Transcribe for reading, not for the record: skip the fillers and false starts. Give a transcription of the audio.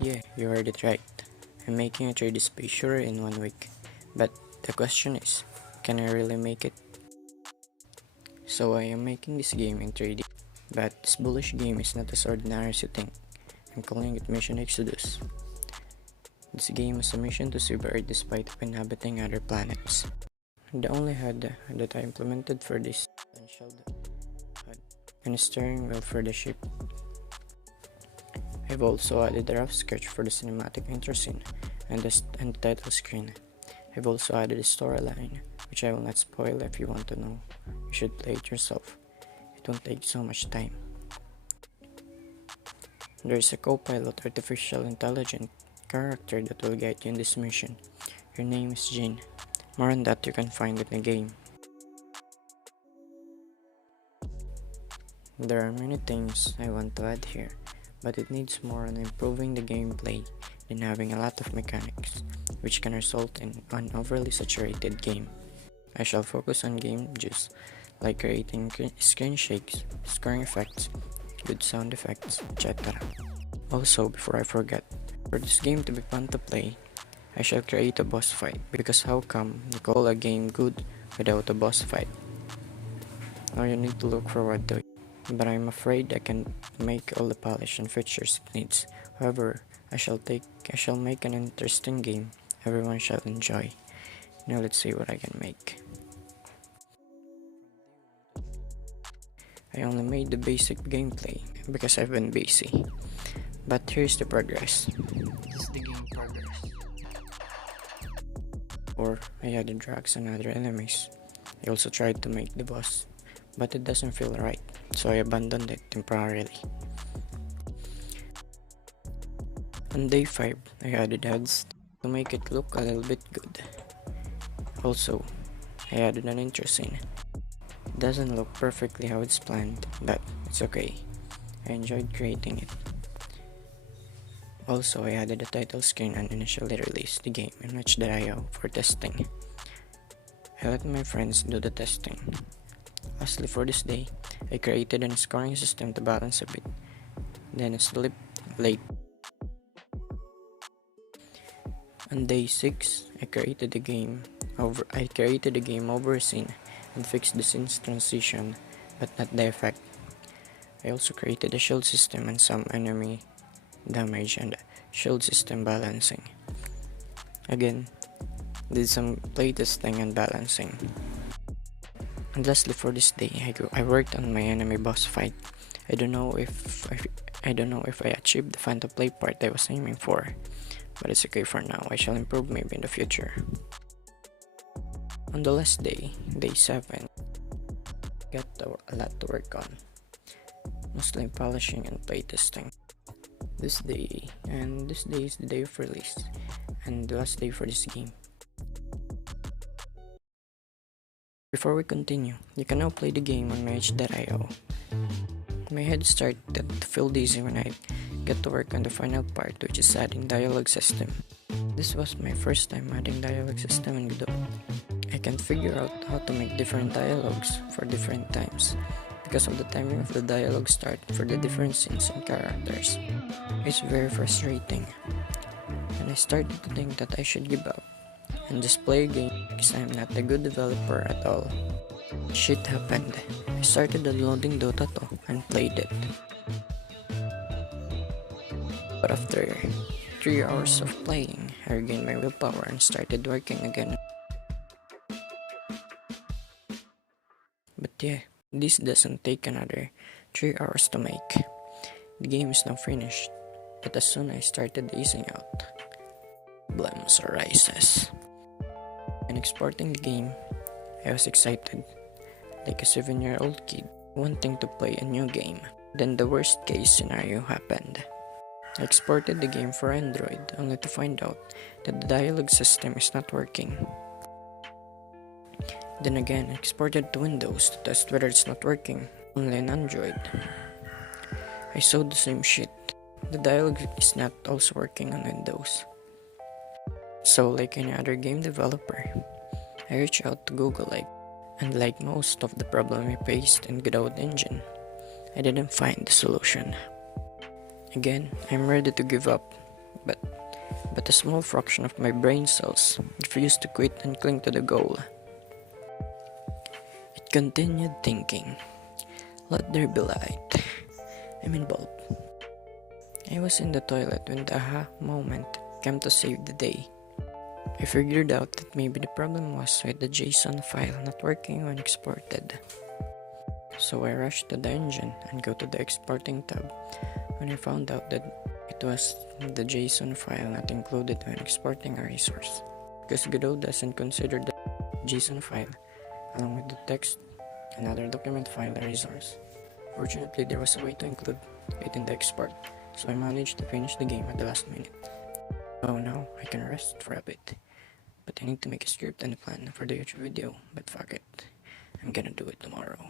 Yeah, you heard it right. I'm making a 3D space shooter in 1 week. But the question is, can I really make it? So I am making this game in 3D. But this bullish game is not as ordinary as you think. I'm calling it Mission Exodus. This game is a mission to save Earth despite of inhabiting other planets. The only HUD that I implemented for this potential HUD and a steering wheel for the ship. I've also added a rough sketch for the cinematic intro scene and the title screen. I've also added a storyline, which I will not spoil. If you want to know, you should play it yourself. It won't take so much time. There is a co-pilot artificial intelligent character that will guide you in this mission. Her name is Jean. More on that you can find in the game. There are many things I want to add here, but it needs more on improving the gameplay than having a lot of mechanics, which can result in an overly saturated game. I shall focus on game juice, like creating screen shakes, scoring effects, good sound effects, etc. Also, before I forget, for this game to be fun to play, I shall create a boss fight, because how come you call a game good without a boss fight? Now you need to look forward to it, but I'm afraid I can't make all the polish and features it needs. However, I shall make an interesting game everyone shall enjoy. Now let's see what I can make. I only made the basic gameplay because I've been busy. But here's the progress. This is the game progress. Or I added drugs and other enemies. I also tried to make the boss, but it doesn't feel right, so I abandoned it temporarily. On day 5, I added ads to make it look a little bit good. Also, I added an intro scene. It doesn't look perfectly how it's planned, but it's okay. I enjoyed creating it. Also, I added a title screen and initially released the game in Match.io for testing. I let my friends do the testing. Lastly, for this day, I created a scoring system to balance a bit, then I slept late. On day 6, I created a game over a scene and fixed the scene's transition, but not the effect. I also created a shield system and some enemy damage and shield system balancing. Again, did some playtesting and balancing. And lastly, for this day, I worked on my enemy boss fight. I don't know if I achieved the fun to play part I was aiming for, but it's okay for now. I shall improve maybe in the future. On the last day, day 7, got a lot to work on, mostly polishing and playtesting. This day is the day of release, and the last day for this game. Before we continue, you can now play the game on Match.io. My head started to feel dizzy when I get to work on the final part, which is adding dialogue system. This was my first time adding dialogue system in Godot. I can't figure out how to make different dialogues for different times, because of the timing of the dialogue start for the different scenes and characters. It's very frustrating, and I started to think that I should give up and just play a game because I'm not a good developer at all. Shit happened. I started downloading Dota 2 and played it. But after 3 hours of playing, I regained my willpower and started working again. But yeah, this doesn't take another 3 hours to make. The game is now finished, but as soon as I started easing out, problems arises. And exporting the game, I was excited, like a 7-year-old kid wanting to play a new game. Then the worst case scenario happened. I exported the game for Android only to find out that the dialogue system is not working. Then again, I exported to Windows to test whether it's not working, only on Android. I saw the same shit. The dialogue is not also working on Windows. So like any other game developer, I reached out to Google and like most of the problem I faced in Godot engine, I didn't find the solution. Again, I'm ready to give up, but a small fraction of my brain cells refused to quit and cling to the goal. It continued thinking, "Let there be light." I'm involved. I was in the toilet when the aha moment came to save the day. I figured out that maybe the problem was with the JSON file not working when exported. So I rushed to the engine and go to the exporting tab when I found out that it was the JSON file not included when exporting a resource, because Godot doesn't consider the JSON file along with the text and other document file a resource. Fortunately, there was a way to include it in the export, so I managed to finish the game at the last minute. Oh, now I can rest for a bit, but I need to make a script and a plan for the YouTube video, but fuck it, I'm gonna do it tomorrow.